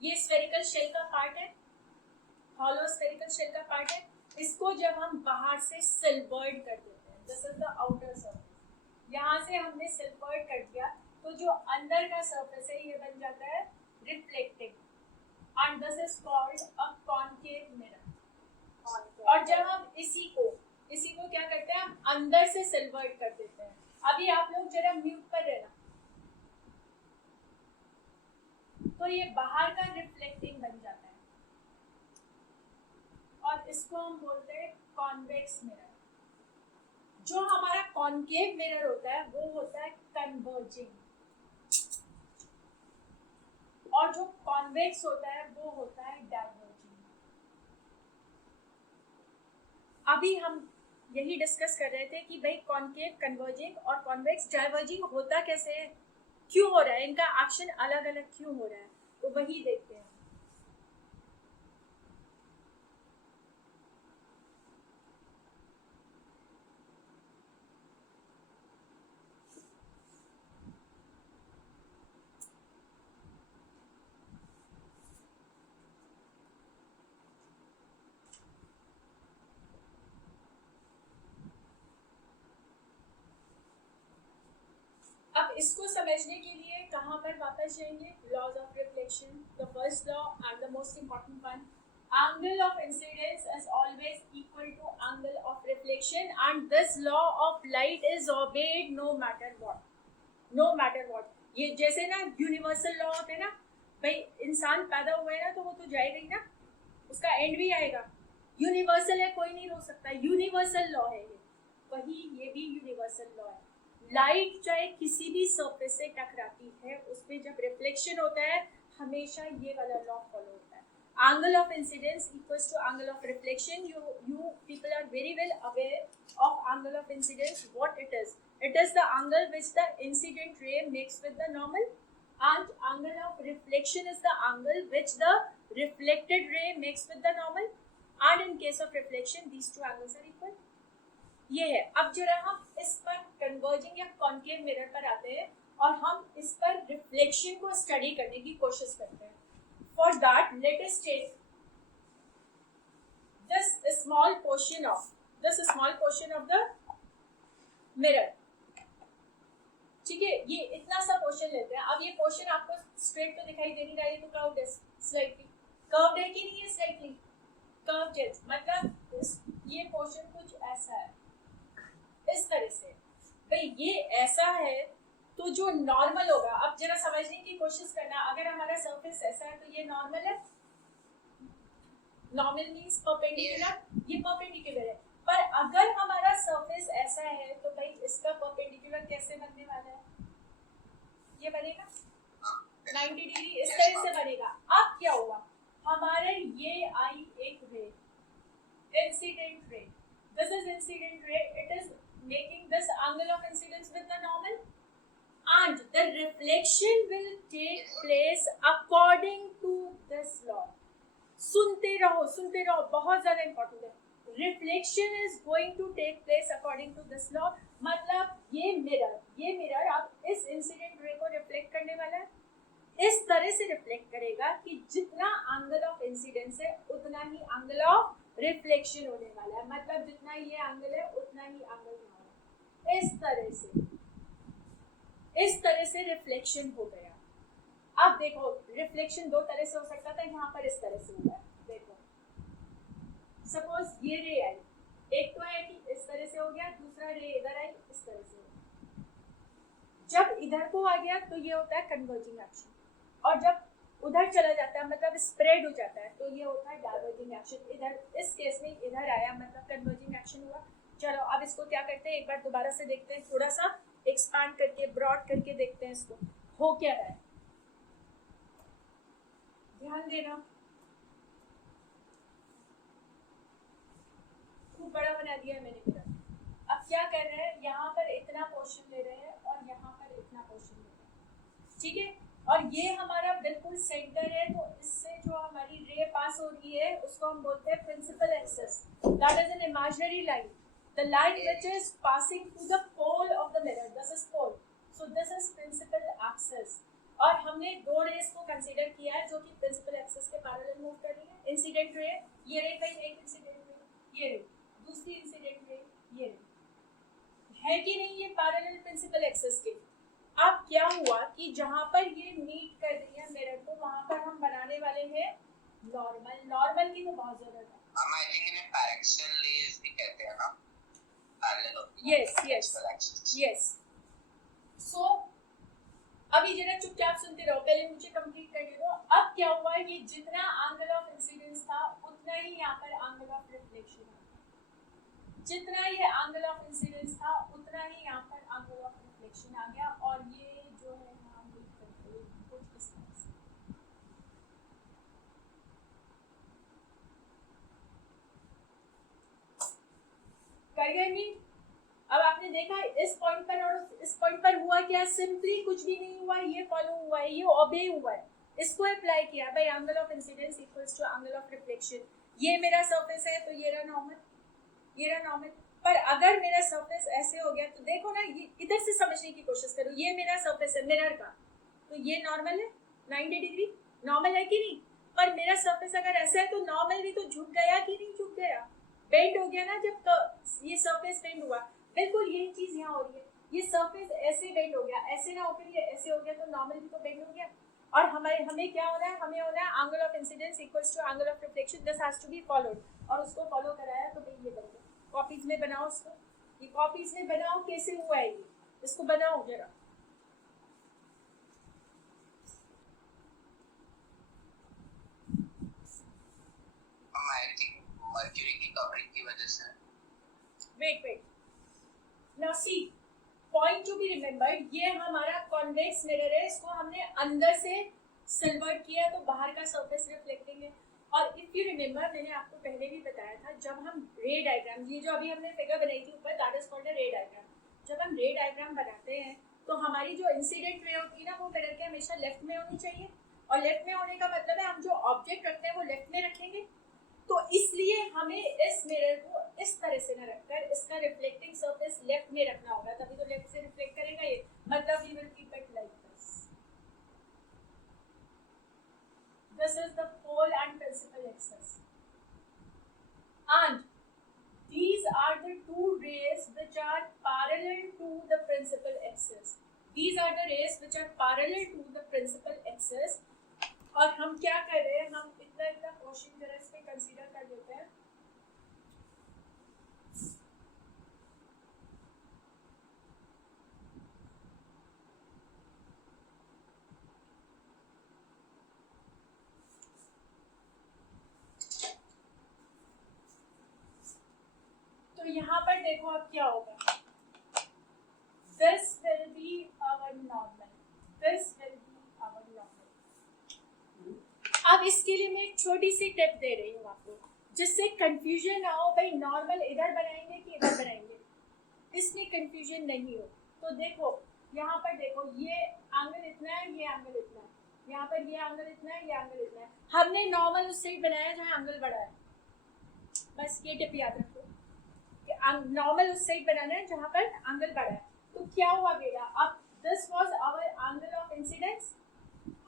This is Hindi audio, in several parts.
ये स्फेरिकल शेल का पार्ट है, हॉलो स्फेरिकल शेल का पार्ट है। इसको जब हम बाहर से सिल्वर्ड कर देते हैं, this is the outer surface, यहाँ से हमने सिल्वर्ड कर दिया तो जो अंदर का सरफेस है ये बन जाता है reflecting, and this is called a concave mirror. और जब हम इसी को क्या करते हैं, हम अंदर से सिल्वर्ड कर देते हैं। अभी आप लोग जरा म्यूट पर रहना, तो ये बाहर का रिफ्लेक्टिंग बन जाता है और इसको हम बोलते हैं कॉन्वेक्स मिरर। जो हमारा कॉनकेव मिरर होता है वो होता है कन्वर्जिंग, और जो कॉन्वेक्स होता है वो होता है डाइवर्जिंग। अभी हम यही डिस्कस कर रहे थे कि भाई कॉनकेव कन्वर्जिंग और कॉन्वेक्स डाइवर्जिंग होता कैसे है, क्यों हो रहा है, इनका एक्शन अलग अलग क्यों हो रहा है, तो वही देखते हैं। अब इसको समझने के लिए कहाँ पर वापस जाएंगे, laws of reflection, the first law and the most important one, angle of incidence is always equal to angle of reflection, and this law of light is obeyed no matter what, no matter what। ये जैसे ना यूनिवर्सल लॉ होते हैं ना, भाई इंसान पैदा हुआ है ना तो वो तो जाएगा ही ना, उसका एंड भी आएगा, यूनिवर्सल है, कोई नहीं रोक सकता, यूनिवर्सल लॉ है ये, वही ये भी यूनिवर्सल लॉ है। लाइट चाहे किसी भी सरफेस से टकराती है, उसमें जब रिफ्लेक्शन होता है हमेशा ये वाला लॉ फॉलो होता है, angle of incidence equals to angle of reflection। You people are very well aware of angle of incidence, what it is. It is the angle which the incident ray makes with the normal, and angle of reflection is the angle which the reflected ray makes with the normal, and in case of reflection these two angles are equal। ये है। अब जरा हम इस पर कन्वर्जिंग या कॉनकेव मिरर पर आते हैं और हम इस पर रिफ्लेक्शन को स्टडी करने की कोशिश करते हैं। For that, let us take this small portion of the mirror। ठीक है, ये इतना सा पोर्शन लेते हैं। अब ये पोर्शन आपको स्ट्रेट तो दिखाई दे नहीं रहा है, तो कर्व्ड है, स्लाइटली कर्व्ड है कि नहीं है, स्लाइटली कर्व्ड है, मतलब ये पोर्शन कुछ ऐसा है, इस तरह से। भाई ये ऐसा है तो जो नॉर्मल होगा, अब जरा समझने की कोशिश करना, अगर हमारा सरफेस ऐसा है तो ये नॉर्मल है, नॉर्मल मींस परपेंडिकुलर, ये परपेंडिकुलर है। पर अगर हमारा सरफेस ऐसा है तो भाई इसका परपेंडिकुलर कैसे बनने वाला है, ये बनेगा 90 डिग्री, इस तरह से बनेगा। अब क्या हुआ, हमारे ये आई एक रे, incident ray, this is incident ray, it is making this angle of incidence with the normal, and the reflection will take place according to this law। सुनते रहो, बहुत ज्यादा इंपॉर्टेंट है। Reflection is going to take place according to this law, मतलब ये मिरर अब इस इंसिडेंट रे को रिफ्लेक्ट करने वाला है, इस तरह से रिफ्लेक्ट करेगा कि जितना एंगल ऑफ इंसिडेंस है उतना ही एंगल ऑफ रिफ्लेक्शन होने वाला है, मतलब जितना ये एंगल है उतना ही एंगल यहाँ है। इस तरह से रिफ्लेक्शन हो गया। अब देखो रिफ्लेक्शन दो तरह से हो सकता था, यहाँ पर इस तरह से हुआ है। देखो सपोज ये रे आई, एक तो है कि इस तरह से हो गया, दूसरा रे इधर आई, इस तरह से हो गया। जब इधर को आ गया तो ये होता है कन्वर्जिंग एक्शन, और जब उधर चला जाता है मतलब स्प्रेड हो जाता है तो ये होता है डाइवर्जिंग एक्शन। इधर इस केस में इधर आया मतलब कन्वर्जिंग एक्शन हुआ। चलो अब इसको क्या करते हैं, एक बार दोबारा से देखते हैं, थोड़ा सा एक्सपांड करके ब्रॉड करके देखते हैं इसको हो क्या रहा है। ध्यान देना, खूब बड़ा बना दिया है मैंने मेरा। अब क्या कर रहे हैं, यहाँ पर इतना पोर्शन ले रहे हैं और यहाँ पर इतना पोर्शन ले रहे हैं, ठीक है। और ये हमारा बिल्कुल सेंटर है, तो इससे जो हमारी रे पास हो रही है उसको हम बोलते हैं principal axis, that is an imaginary line, the line which is passing to the pole of the mirror, this is pole, so this is principal axis। और हमने दो रेस को कंसीडर किया है जो कि प्रिंसिपल पैरेलल मूव कर रही है. इंसिडेंट रे ये रही भाई, एक इंसिडेंट रे ये रही, दूसरी इंसिडेंट रे ये रही, है कि नहीं ये पैरेलल प्रिंसिपल एक्सेस के. अब क्या हुआ कि जहां पर ये मीट कर रही है मिरर को, वहां पर हम बनाने वाले हैं नॉर्मल. नॉर्मल की तो बहुत जरूरत है. आई थिंक इन्हें पैरेक्सियल रेज भी कहते हैं ना, पैरेलल होती है. Yes yes. सो अभी जरा चुपचाप सुनते रहो, पहले मुझे कंप्लीट करने दो. अब क्या हुआ, ये जितना एंगल ऑफ इंसिडेंस था उतना ही यहाँ पर एंगल ऑफ रिफ्लेक्शन था. जितना ये एंगल ऑफ इंसिडेंस था उतना ही यहाँ पर एंगल ऑफ रिफ्लेक्शन आ गया. और ये जो है हम रीड करते हैं कुछ इस तरह से. कर गए मीट. अब आपने देखा इस पॉइंट पर और इस पॉइंट पर हुआ क्या, सिंपली कुछ भी नहीं हुआ, ये फॉलो हुआ है, ये ओबे हुआ है. इसको अप्लाई किया भाई, angle of incidence equals to angle of reflection. ये मेरा सरफेस है तो ये रहा नॉर्मल, ये रहा नॉर्मल. पर अगर मेरा सरफेस ऐसे हो गया तो देखो ना, ये इधर से समझने की कोशिश करो. ये मेरा सरफेस है मिरर का, तो ये नॉर्मल है 90 डिग्री, नॉर्मल है कि नहीं. पर मेरा सरफेस अगर ऐसा है तो नॉर्मल भी तो झुक गया कि नहीं झुक गया, बेंड हो गया ना. जब ये सरफेस बेंड हुआ, बिल्कुल यही चीज यहाँ हो रही है. ये सरफेस ऐसे बेंड हो गया, ऐसे ना होकर ये ऐसे हो गया, तो नॉर्मल भी तो बेंड हो गया. और हमें क्या होना है, हमें होना है angle of incidence equals to angle of reflection. This has to be followed. और उसको फॉलो कराया तो भाई ये बन गया. कॉपीज में बनाओ उसको, ये कॉपीज में बनाओ. कैसे हुआ है ये, इसको बनाओ जरा. मर्क्यूरी की कवरिंग की वजह से. Wait now see, point to be remembered, ये हमारा कॉन्वेक्स मिरर है. इसको हमने अंदर से सिल्वर किया तो बाहर का सरफेस रिफ्लेक्टिंग है. और इफ यू रिमेम्बर, मैंने आपको पहले भी बताया था, जब हम रे डायग्राम, ये जो अभी हमने फिगर बनाई थी ऊपर, दैट इज कॉल्ड अ रे डायग्राम. जब हम रे डायग्राम बनाते हैं तो हमारी जो इंसिडेंट रे होती है ना, वो मिरर के हमेशा लेफ्ट में होनी चाहिए. और लेफ्ट में होने का मतलब है हम जो ऑब्जेक्ट रखते हैं वो लेफ्ट में रखेंगे. तो इसलिए हमें इस मिरर को इस तरह से न रखकर इसका रिफ्लेक्टिंग सरफेस लेफ्ट में रखना होगा, तभी तो लेफ्ट से रिफ्लेक्ट करेगा ये. मतलब we will keep it like this. This is the pole and principal axis, and these are the two rays which are parallel to the principal axis. These are the rays which are parallel to the principal axis. और हम क्या कर रहे हैं, हम इतना क्वेश्चन जरा इस पे कंसीडर कर लेते हैं. तो यहाँ पर देखो अब क्या होगा. This will be our normal. This will be our normal. अब इसके लिए मैं एक छोटी सी टिप दे रही हूँ आपको, जिससे कंफ्यूजन ना हो भाई नॉर्मल इधर बनाएंगे कि इधर बनाएंगे, इसमें कंफ्यूजन नहीं हो. तो देखो यहाँ पर देखो, ये एंगल इतना है, ये एंगल इतना है, यहाँ पर ये एंगल इतना है, ये एंगल इतना है. हमने नॉर्मल उस साइड बनाया जहाँ एंगल बड़ा है. बस ये टिप याद रखो कि नॉर्मल उस साइड बनाना है जहाँ पर एंगल बड़ा है. तो क्या हुआ बेटा, अब this was hour angle of incidence.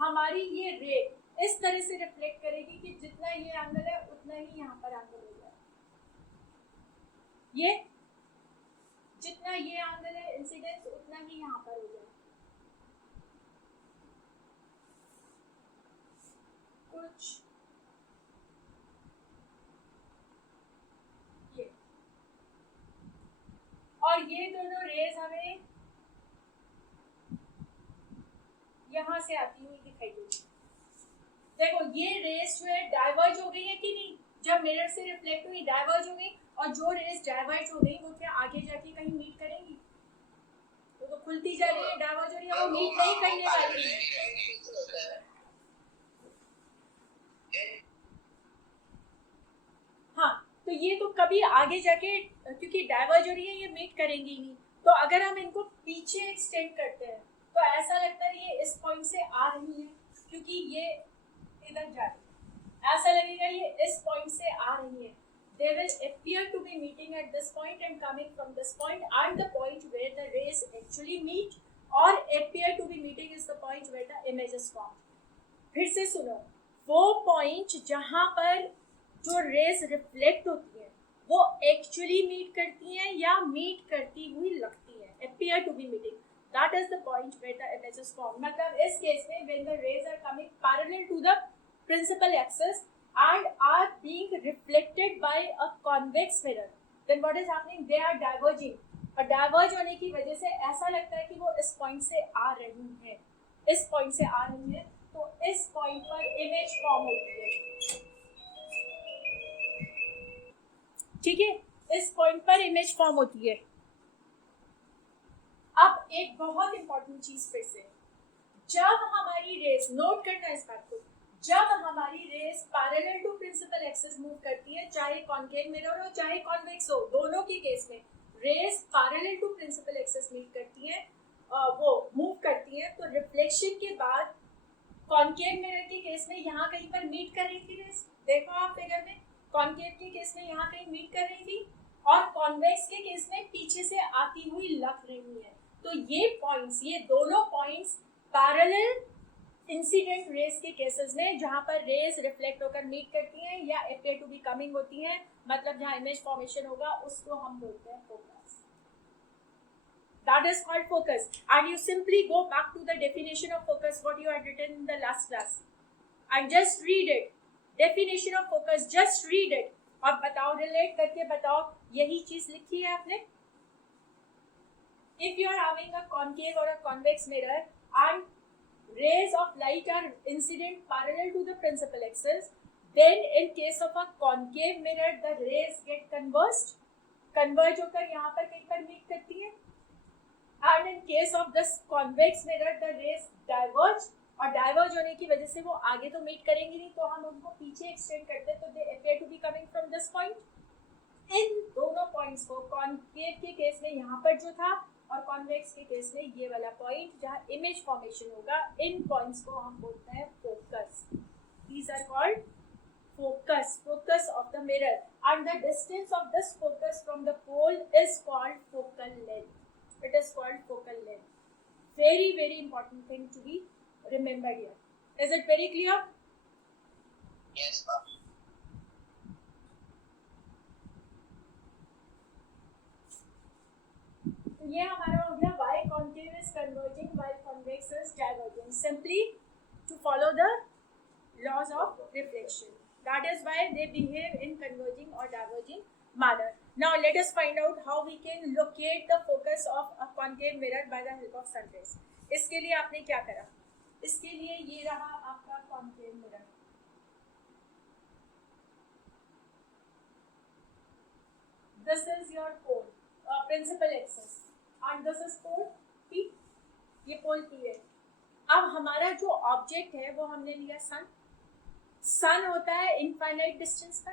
हमारी ये रे इस तरह से रिफ्लेक्ट करेगी कि जितना ये एंगल है उतना ही यहाँ पर एंगल हो जाए. ये जितना ये एंगल है इंसिडेंस उतना ही यहाँ पर हो जाए. कुछ ये, और ये दोनों रेज हमें यहाँ से आती हुई दिखाई देगी. देखो ये रेस जो है डाइवर्ज हो गई है कि नहीं, जब मिरर से रिफ्लेक्ट हुई डाइवर्ज हो गई. और जो रेस डाइवर्ज हो गई वो क्या आगे जाके कहीं मीट करेंगी, तो खुलती जा रही है, डाइवर्ज हो रही है, वो मीट नहीं करने वाली है. हाँ, तो ये तो कभी आगे जाके, क्योंकि डाइवर्ज हो रही है, ये मीट करेंगी नहीं. तो अगर हम इनको पीछे एक्सटेंड करते हैं तो ऐसा लगता है ये इस पॉइंट से आ रही है, क्योंकि ये इधर जा रही है. ऐसा लगेगा ये इस पॉइंट से आ रही है. They will appear to be meeting at this point and coming from this point, and the point where the rays actually meet or appear to be meeting is the point where the image is formed. फिर से सुनो, वो पॉइंट जहाँ पर जो रेज रिफ्लेक्ट होती हैं वो एक्चुअली मीट करती हैं या मीट करती हुई लगती हैं, appear to be meeting. That is the point where the image is formed. मतलब इस केस में when the rays are coming parallel to the principal axis and are being reflected by a convex mirror, then what is happening? They are diverging. और डाइवर्ज होने की वजह से ऐसा लगता है कि वो इस पॉइंट से आ रही हैं, इस पॉइंट से आ रही हैं, तो इस पॉइंट पर इमेज फॉर्म होती है. ठीक है, इस पॉइंट पर इमेज फॉर्म होती है. अब एक बहुत इंपॉर्टेंट चीज फिर से, जब हमारी रेस, नोट करना इस बात को, जब हमारी rays parallel to principal axis move करती है, चाहे कॉन्केव मिरर हो चाहे कॉन्वेक्स हो, दोनों के केस में rays parallel to principal axis meet करती है, वो मूव करती है, तो रिफ्लेक्शन के बाद कॉन्केव मिरर के केस में यहाँ कहीं पर मीट कर रही थी रेस, देखो आप फिगर में, कॉन्केव के केस में यहाँ कहीं मीट कर रही थी और कॉन्वेक्स के केस में पीछे से आती हुई लग रही है. तो ये पॉइंट्स, ये दोनों पॉइंट्स पैरेलल इंसिडेंट रेस के केसेस में जहां पर रेस रिफ्लेक्ट होकर मीट करती हैं या अपीयर टू बी कमिंग होती हैं, मतलब जहां इमेज फॉर्मेशन होगा उसको हम बोलते हैं focus. That is called focus. And you simply go back to the definition of focus, what you had written in the last class, and just read it. Definition of focus, just read it. और बताओ, रिलेट करके बताओ, यही चीज लिखी है आपने. If you are having a concave or a convex mirror and rays of light are incident parallel to the principal axis, then in case of a concave mirror the rays get converged, converge होकर यहाँ पर कहीं पर meet करती है. And in case of this convex mirror the rays diverge, और डाइवर्ज होने की वजह से वो आगे तो मीट करेंगे नहीं, तो हम उनको पीछे एक्सटेंड करते हैं, तो they appear to be coming from this point. इन दोनों पॉइंट्स को, कॉन्केव के केस में यहाँ पर जो था और कॉन्वेक्स के केस में ये वाला पॉइंट जहाँ इमेज फॉर्मेशन होगा, इन पॉइंट्स को हम बोलते हैं focus. These are called focus, focus of the mirror, and the distance of this focus from the pole is called focal length. It is called focal length. Very, very important thing to be remembered here. Is it very clear? Yes, ma'am. तो ये हमारा हो गया why concave is converging while convex is diverging. Simply to follow the laws of reflection. That is why they behave in converging or diverging manner. Now let us find out how we can locate the focus of a concave mirror by the help of sun rays. इसके लिए आपने क्या करा? इसके लिए ये रहा आपका concave mirror. This is your pole, principal axis, and this is pole P. ये pole P है. अब हमारा जो ऑब्जेक्ट है वो हमने लिया सन. सन होता है इनफाइनाइट डिस्टेंस पर.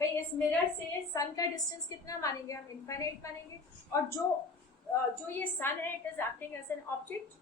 भाई इस मिरर से सन का डिस्टेंस कितना मानेंगे हम? इनफाइनाइट मानेंगे. और जो ये सन है, it is acting as an object,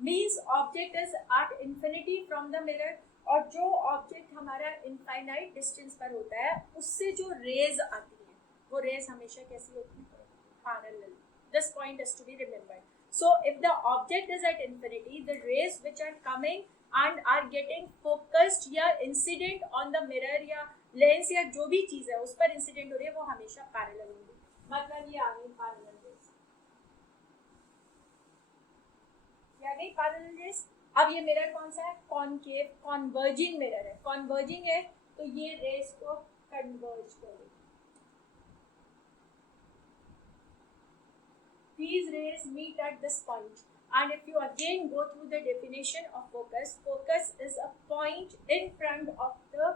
means object is at infinity from the mirror. और जो ऑब्जेक्ट हमारा इनफाइनाइट डिस्टेंस पर होता है उससे जो रेज आती है वो रेज हमेशा कैसी होती है? Parallel. This point is to be remembered. So if the object is at infinity, the rays which are coming and are getting focused या incident on the mirror या lens या जो भी चीज है उस पर incident हो रही है, वो हमेशा parallel होंगी. मतलब ये आ गई parallel rays. ये आ गई parallel rays. अब ये मिरर कौन सा है? कॉनकेव, कॉन्वर्जिंग मिरर है. कॉन्वर्जिंग है तो ये रेस को कन्वर्ज करेगी. These rays meet at this point, and if you again go through the definition of focus, focus is a point in front of the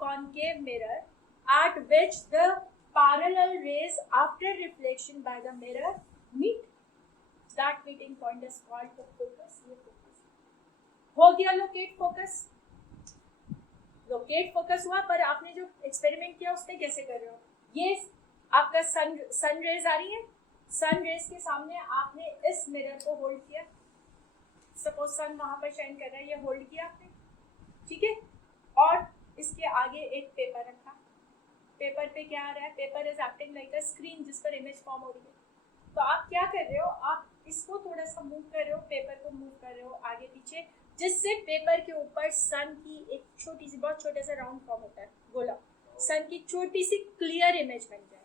concave mirror at which the parallel rays after reflection by the mirror meet. That meeting point is called the focus. ये focus हो गया. लोकेट फोकस, लोकेट फोकस हुआ. पर आपने जो एक्सपेरिमेंट किया उसमें कैसे कर रहे हो? ये आपका सन रेज आ रही है. सन रेज के सामने आपने इस मिरर को होल्ड किया. सपोज सन वहां पर शाइन कर रहा है, ये होल्ड किया आपने, ठीक है. और इसके आगे एक पेपर रखा. पेपर पे क्या आ रहा है? Paper is acting like a screen जिस पर इमेज फॉर्म हो रही है. तो आप क्या कर रहे हो? आप इसको थोड़ा सा मूव कर रहे हो, पेपर को मूव कर रहे हो आगे पीछे, जिससे पेपर के ऊपर सन की एक छोटी सी, बहुत छोटा सा राउंड फॉर्म होता है गोला, सन की छोटी सी क्लियर इमेज बन जाए।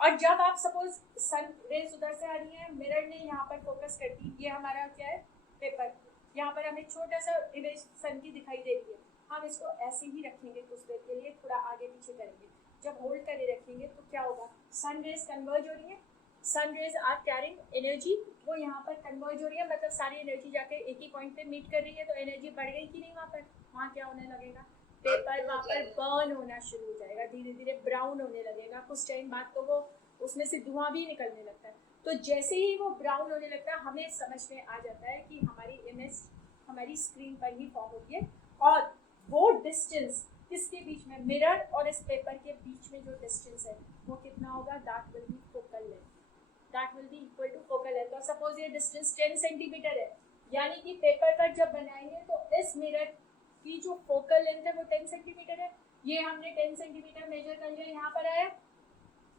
और जब आप सपोज सन रेज उधर से आ रही है, मिरर ने यहाँ पर फोकस कर दी, ये हमारा क्या है पेपर, यहाँ पर हमें छोटा सा इमेज सन की दिखाई दे रही है, हम इसको ऐसे ही रखेंगे कुछ देर के लिए, थोड़ा आगे पीछे करेंगे, जब होल्ड करे रखेंगे तो क्या होगा, सन रेज कन्वर्ज हो रही है, sun rays are carrying energy, वो यहाँ पर कन्वर्ज हो रही है, मतलब सारी एनर्जी जाके एक ही पॉइंट पे मीट कर रही है, तो एनर्जी बढ़ गई कि नहीं, वहाँ क्या होने लगेगा, पेपर वहाँ पर बर्न होना शुरू हो जाएगा, धीरे धीरे ब्राउन होने लगेगा, कुछ टाइम बाद तो वो उसमें से धुआं भी निकलने लगता है। तो जैसे ही वो ब्राउन होने लगता है, हमें समझ में आ जाता है कि हमारी इमेज हमारी स्क्रीन पर ही फॉर्म होती है, और वो डिस्टेंस किसके बीच में, मिरर और इस पेपर के बीच में जो डिस्टेंस है वो कितना होगा, that will be focal length, that will be equal to focal length. और सपोज ये डिस्टेंस 10 सेंटीमीटर है, यानी कि पेपर पर जब बनाएंगे तो इस मिरर की जो फोकल लेंथ है वो 10 सेंटीमीटर है, ये हमने 10 सेंटीमीटर मेजर कर लिया, यहाँ पर आया,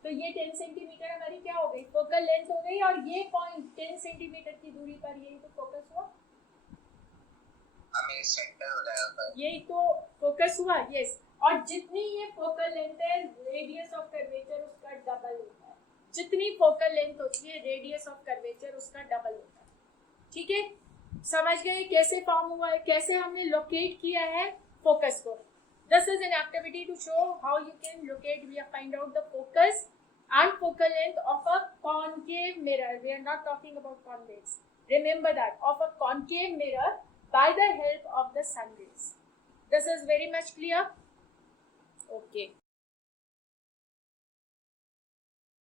तो ये 10 सेंटीमीटर हमारी क्या हो गई, फोकल लेंथ हो गई, और ये पॉइंट 10 सेंटीमीटर की दूरी पर यही तो फोकस हुआ, हमें सेंटर हो जाएगा, यही तो फोकस हुआ, यस। और जितनी ये फोकल लेंथ है, रेडियस ऑफ कर्वेचर उसका डबल होता है, जितनी फोकल लेंथ होती है रेडियस ऑफ कर्वेचर उसका डबल होता है। ठीक है, समझ गए कैसे फॉर्म हुआ है, कैसे हमने लोकेट किया है फोकस को। This is an activity to show how you can locate, we find out the focus and focal length of a concave mirror. We are not talking about convex. Remember that, of a concave mirror by the help of the sun rays. This is very much clear? Okay.